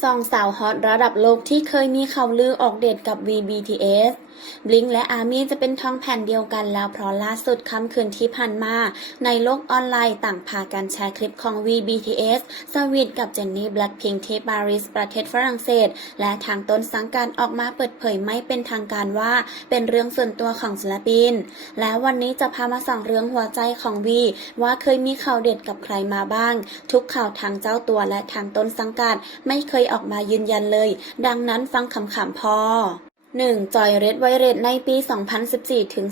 สองสาวฮอตระดับโลกที่เคยมีข่าวลือออกเดทกับ VBTS บลิงและอาร์มี่จะเป็นทองแผ่นเดียวกันแล้วเพราะล่าสุดค่ำคืนที่ผ่านมา ในโลกออนไลน์ต่างพากันแชร์คลิปของ VBTS สวีทกับเจนนี่แบล็คพิงที่ปารีสประเทศฝรั่งเศส และทางต้นสังกัดออกมาเปิดเผยไม่เป็นทางการว่าเป็นเรื่องส่วนตัวของศิลปิน และวันนี้จะพามาส่องเรื่องหัวใจของวีว่าเคยมีข่าวเด็ดกับใครมาบ้าง ทุกข่าวทางเจ้าตัวและทางต้นสังกัดไม่เคยออกมายืนยันเลย ดังนั้นฟังคำๆพอ 1. จอยเรดไวเรดในปี 2014 ถึง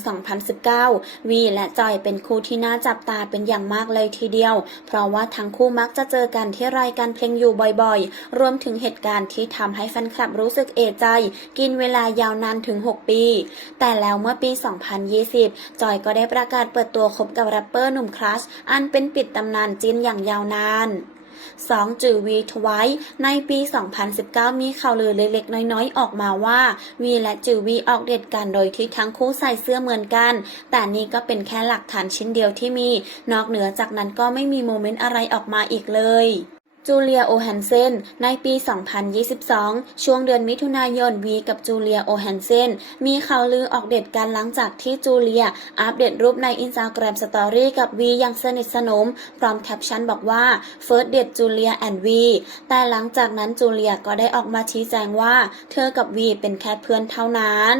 2019 วีและจอยเป็นคู่ที่น่าจับตาเป็นอย่างมากเลยทีเดียว เพราะว่าทั้งคู่มักจะเจอกันที่รายการเพลงอยู่บ่อยๆ รวมถึงเหตุการณ์ที่ทำให้แฟนคลับรู้สึกเอใจ กินเวลายาวนานถึง 6 ปี แต่แล้วเมื่อปี 2020 จอยก็ได้ประกาศเปิดตัวคบกับแรปเปอร์หนุ่มครัช อันเป็นปิดตำนานจินอย่างยาวนาน 2. จือวีทไว้ในปี 2019 มีข่าวลือเล็กๆ น้อยๆ ออกมาว่า วีและจือวีออกเดทกันโดยที่ทั้งคู่ใส่เสื้อเหมือนกัน แต่นี่ก็เป็นแค่หลักฐานชิ้นเดียวที่มี นอกเหนือจากนั้นก็ไม่มีโมเมนต์อะไรออกมาอีกเลย จูเลียโอแฮนเซนในปี 2022 ช่วงเดือนมิถุนายนวีกับจูเลียโอแฮนเซนมีข่าวลือออกเดทกันหลังจากที่จูเลีย อัปเดตรูปในอินสตาแกรมสตอรี่กับวีอย่างสนิทสนม พร้อมแคปชั่นบอกว่า First Date จูเลียแอนด์วีแต่หลังจากนั้นจูเลียก็ได้ออกมาชี้แจงว่า เธอกับวีเป็นแค่เพื่อนเท่านั้น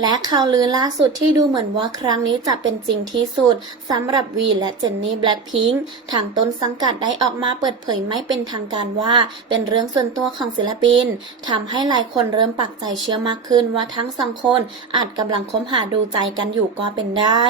และข่าวลือล่าสุดที่ดูเหมือนว่าครั้งนี้จะเป็นจริงที่สุดสำหรับวีและเจนนี่แบล็คพิงค์ทางต้นสังกัดได้ออกมาเปิดเผยไม่เป็นทางการว่า เป็นเรื่องส่วนตัวของศิลปินทำให้หลายคนเริ่มปักใจเชื่อมากขึ้นว่าทั้งสองคนอาจกำลังคบหาดูใจกันอยู่ก็เป็นได้